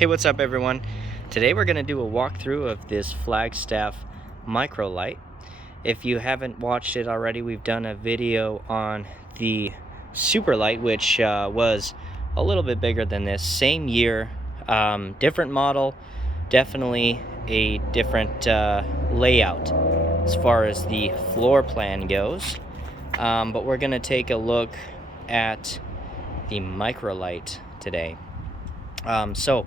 Hey, what's up everyone? Today we're going to do a walkthrough of this Flagstaff micro light. If you haven't watched it already, we've done a video on the super light, which was a little bit bigger than this. Same year, different model, definitely a different layout as far as the floor plan goes. But we're going to take a look at the micro light today. So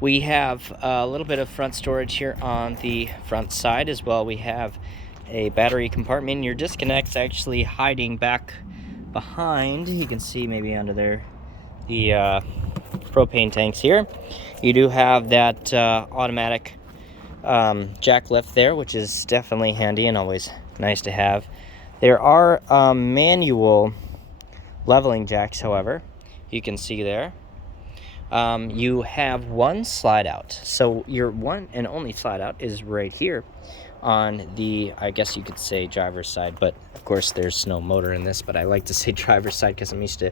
we have a little bit of front storage here on the front side as well. We have a battery compartment. Your disconnect's actually hiding back behind. You can see maybe under there the propane tanks here. You do have that automatic jack lift there, which is definitely handy and always nice to have. There are manual leveling jacks, however, you can see there. You have one slide out, so your one and only slide out is right here on the, I guess you could say, driver's side, but of course there's no motor in this, but I like to say driver's side because I'm used to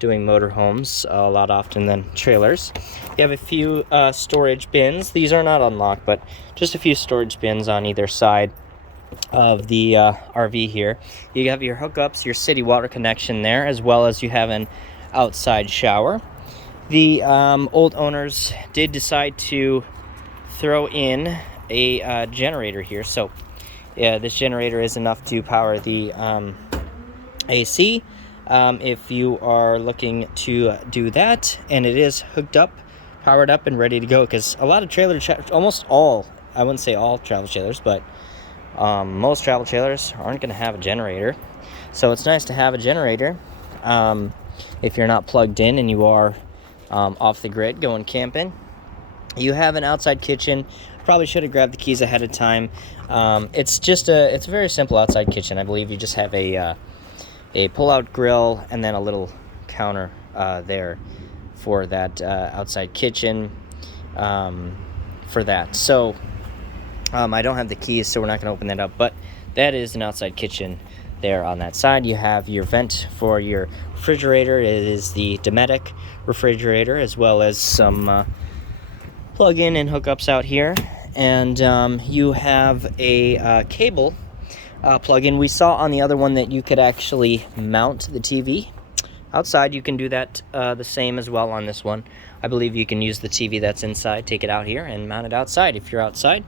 doing motorhomes a lot often than trailers. You have a few storage bins. These are not unlocked, but just a few storage bins on either side of the RV here. You have your hookups, your city water connection there, as well as you have an outside shower. The old owners did decide to throw in a generator here. So yeah, this generator is enough to power the AC if you are looking to do that. And it is hooked up, powered up, and ready to go. Because a lot of almost all, I wouldn't say all travel trailers, but most travel trailers aren't going to have a generator. So it's nice to have a generator if you're not plugged in and you are off the grid going camping. You have an outside kitchen. Probably should have grabbed the keys ahead of time. It's a very simple outside kitchen. I believe you just have a pull-out grill and then a little counter there for that outside kitchen for that. So I don't have the keys, so we're not going to open that up, but that is an outside kitchen there on that side. You have your vent for your refrigerator. It is the Dometic refrigerator, as well as some plug-in and hookups out here. And you have a cable plug-in. We saw on the other one that you could actually mount the TV outside. You can do that the same as well on this one. I believe you can use the TV that's inside, take it out here, and mount it outside if you're outside.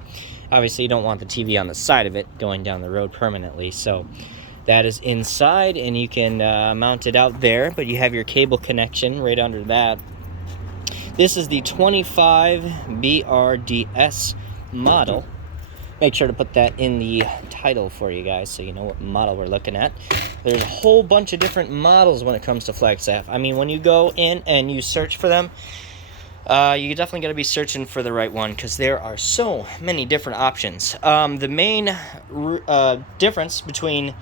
Obviously, you don't want the TV on the side of it going down the road permanently, so that is inside, and you can mount it out there, but you have your cable connection right under that. This is the 25 BRDS model. Make sure to put that in the title for you guys so you know what model we're looking at. There's a whole bunch of different models when it comes to Flagstaff. I mean, when you go in and you search for them, you definitely got to be searching for the right one because there are so many different options. The main difference between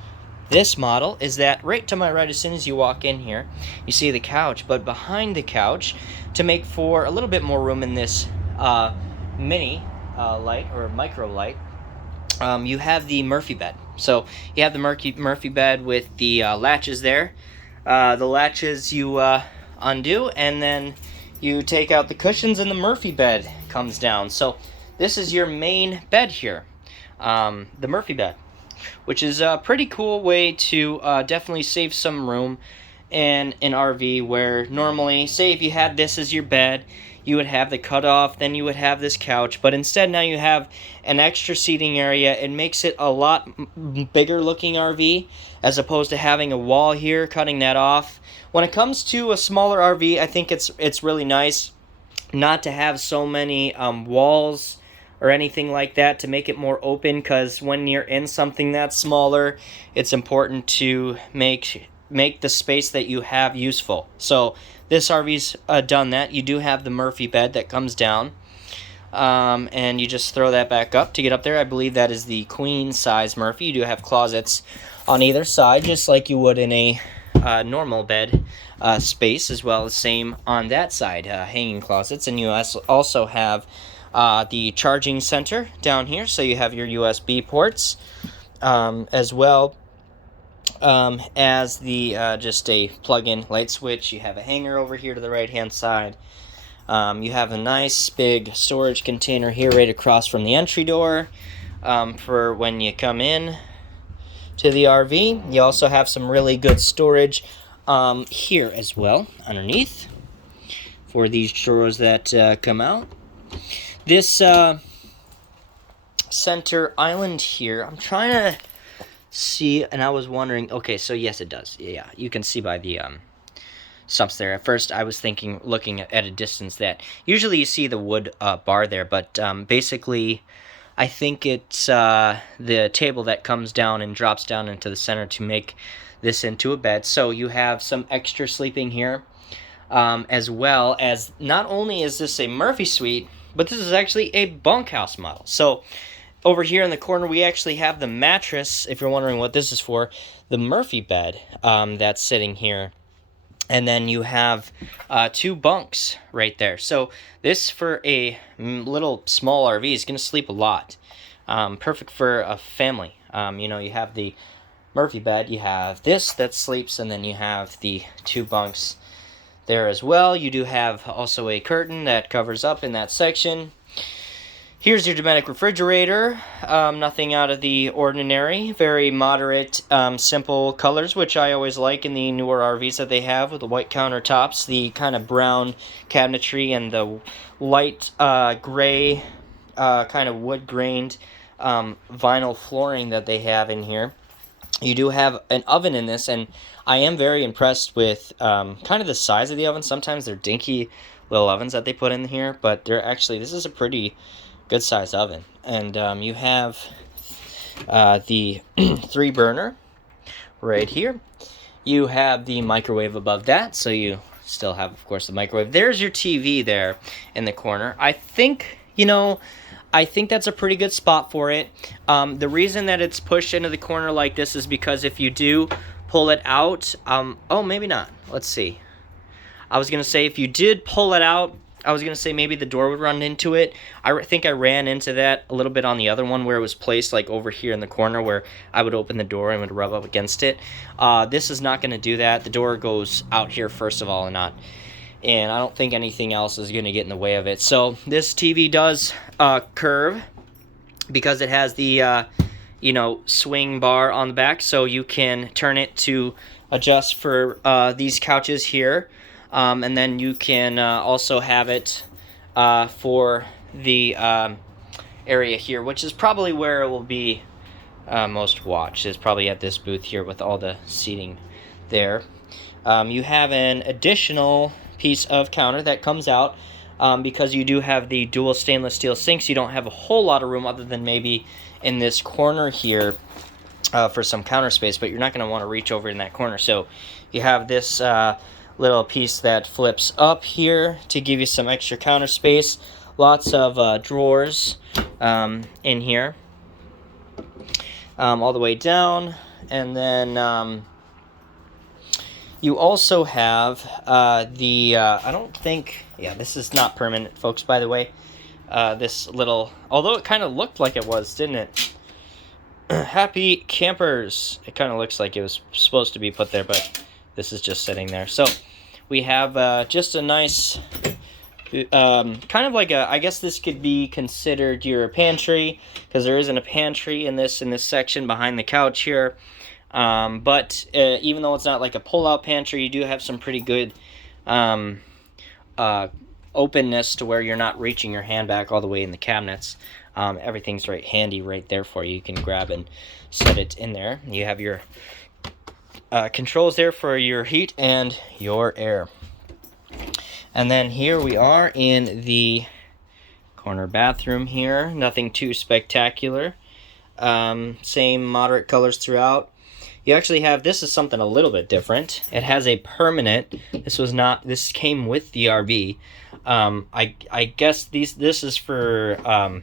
this model is that right to my right, as soon as you walk in here, you see the couch, but behind the couch, to make for a little bit more room in this mini light or micro light, you have the Murphy bed. So you have the Murphy bed with the latches there. The latches you undo, and then you take out the cushions, and the Murphy bed comes down. So this is your main bed here, the Murphy bed, which is a pretty cool way to definitely save some room in an RV where normally, say if you had this as your bed, you would have the cutoff, then you would have this couch, but instead now you have an extra seating area. It makes it a lot bigger looking RV as opposed to having a wall here cutting that off. When it comes to a smaller RV, I think it's really nice not to have so many walls or anything like that to make it more open, because when you're in something that's smaller, it's important to make the space that you have useful. So this RV's done that. You do have the Murphy bed that comes down, and you just throw that back up to get up there. I believe that is the queen size Murphy. You do have closets on either side, just like you would in a normal bed space, as well as same on that side, hanging closets. And you also have the charging center down here, so you have your USB ports, as well as the just a plug-in light switch. You have a hanger over here to the right hand side, You have a nice big storage container here right across from the entry door for when you come in to the RV. You also have some really good storage here as well underneath for these drawers that come out. This center island here, I'm trying to see, and I was wondering, okay, so yes it does. Yeah, you can see by the stumps there. At first I was thinking, looking at a distance, that usually you see the wood bar there, but basically I think it's the table that comes down and drops down into the center to make this into a bed. So you have some extra sleeping here, as well as, not only is this a Murphy suite, but this is actually a bunkhouse model. So over here in the corner we actually have the mattress, if you're wondering what this is for, the Murphy bed that's sitting here. And then you have 2 bunks right there. So this, for a little small RV, is going to sleep a lot. Perfect for a family. You know, you have the Murphy bed, you have this that sleeps, and then you have the 2 bunks there as well. You do have also a curtain that covers up in that section. Here's your domestic refrigerator. Nothing out of the ordinary. Very moderate, simple colors, which I always like in the newer RVs that they have, with the white countertops, the kind of brown cabinetry, and the light gray, kind of wood-grained vinyl flooring that they have in here. You do have an oven in this, and I am very impressed with kind of the size of the oven. Sometimes they're dinky little ovens that they put in here, but they're actually, this is a pretty good sized oven. And you have the 3 burner right here. You have the microwave above that, so you still have, of course, the microwave. There's your TV there in the corner. I think, you know, I think that's a pretty good spot for it. The reason that it's pushed into the corner like this is because if you do pull it out, oh, maybe not. Let's see. I was going to say, if you did pull it out, I was going to say maybe the door would run into it. I think I ran into that a little bit on the other one, where it was placed like over here in the corner, where I would open the door and would rub up against it. This is not going to do that. The door goes out here first of all, and I don't think anything else is going to get in the way of it. So this TV does curve, because it has the you know, swing bar on the back, so you can turn it to adjust for these couches here. And then you can also have it for the area here, which is probably where it will be most watched, is probably at this booth here with all the seating there. You have an additional piece of counter that comes out because you do have the dual stainless steel sinks. You don't have a whole lot of room other than maybe in this corner here for some counter space, but you're not going to want to reach over in that corner. So you have this little piece that flips up here to give you some extra counter space. Lots of drawers in here, all the way down. And then you also have the, I don't think, yeah, this is not permanent, folks, by the way. This little, although it kind of looked like it was, didn't it? Happy campers. It kind of looks like it was supposed to be put there, but this is just sitting there. So we have just a nice, kind of like a, I guess this could be considered your pantry, because there isn't a pantry in this section behind the couch here. But even though it's not like a pull-out pantry, you do have some pretty good openness to where you're not reaching your hand back all the way in the cabinets. Everything's right handy right there for you. You can grab and set it in there. You have your controls there for your heat and your air. And then here we are in the corner bathroom here. Nothing too spectacular. Same moderate colors throughout. You actually have, this is something a little bit different. It has a permanent, this came with the RV. I guess this is for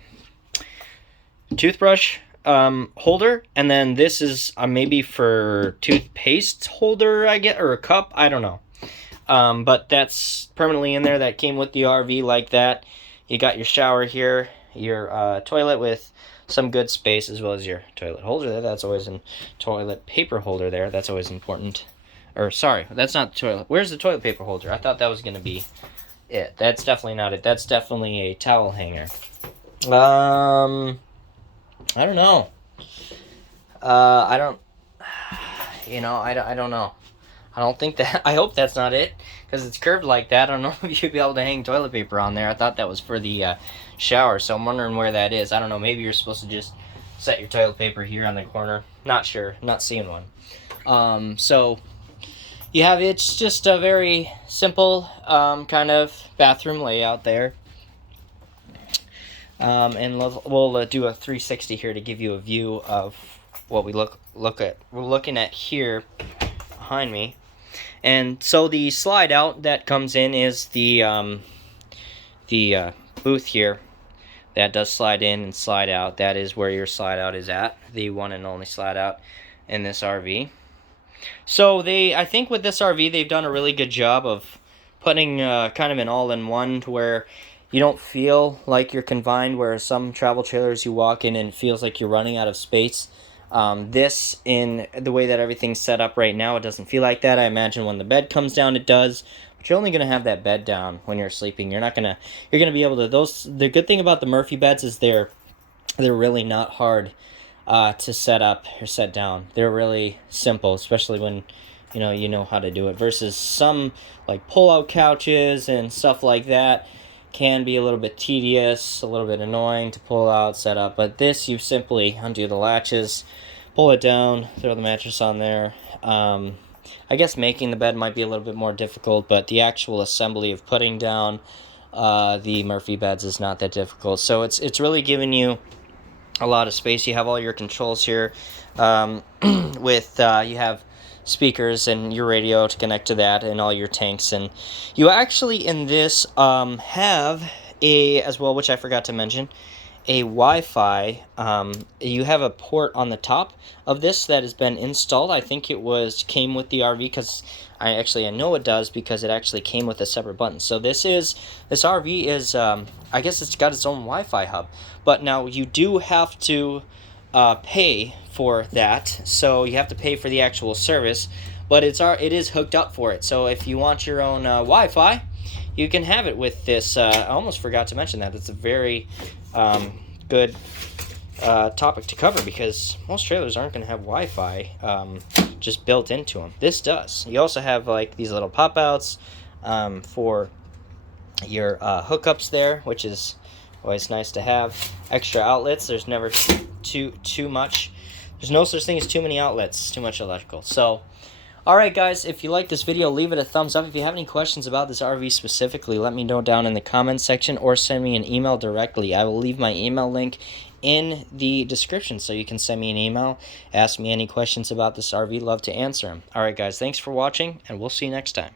toothbrush holder, and then this is maybe for toothpaste holder, I get, or a cup, I don't know. But that's permanently in there. That came with the RV like that. You got your shower here, your toilet with some good space, as well as your toilet holder there. That's always in toilet paper holder there. That's always important. Or sorry, that's not the toilet. Where's the toilet paper holder? I thought that was going to be it. That's definitely not it. That's definitely a towel hanger. I don't know. I don't. I don't know. I don't think that. I hope that's not it, because it's curved like that. I don't know if you'd be able to hang toilet paper on there. I thought that was for the shower, so I'm wondering where that is. I don't know. Maybe you're supposed to just set your toilet paper here on the corner. Not sure. Not seeing one. So you have, it's just a very simple kind of bathroom layout there. And we'll do a 360 here to give you a view of what we look at. We're looking at here behind me. And so the slide out that comes in is the booth here that does slide in and slide out. That is where your slide out is at, the one and only slide out in this RV. So I think with this RV, they've done a really good job of putting kind of an all-in-one, to where you don't feel like you're confined, where some travel trailers you walk in and it feels like you're running out of space. This, in the way that everything's set up right now, it doesn't feel like that. I imagine when the bed comes down, it does. But you're only going to have that bed down when you're sleeping. You're going to be able to, the good thing about the Murphy beds is they're really not hard to set up or set down. They're really simple, especially when you know how to do it, versus some like pull-out couches and stuff like that can be a little bit tedious, a little bit annoying to pull out, set up. But this, you simply undo the latches, pull it down, throw the mattress on there. I guess making the bed might be a little bit more difficult, but the actual assembly of putting down the Murphy beds is not that difficult. So it's really giving you a lot of space. You have all your controls here with you have speakers and your radio to connect to that, and all your tanks. And you actually in this have a, as well, which I forgot to mention, a Wi-Fi. You have a port on the top of this that has been installed. I think came with the RV, because I know it does, because it actually came with a separate button. So this RV is I guess it's got its own Wi-Fi hub, but now you do have to pay for that. So you have to pay for the actual service, but it is hooked up for it. So if you want your own Wi-Fi, you can have it with this. I almost forgot to mention that. It's a very good topic to cover, because most trailers aren't going to have Wi-Fi just built into them. This does. You also have like these little pop-outs for your hookups there, which is always nice to have. Extra outlets. There's never too much. There's no such thing as too many outlets. Too much electrical. So, alright guys, if you like this video, leave it a thumbs up. If you have any questions about this RV specifically, let me know down in the comments section, or send me an email directly. I will leave my email link in the description, so you can send me an email, ask me any questions about this RV. Love to answer them. Alright guys, thanks for watching, and we'll see you next time.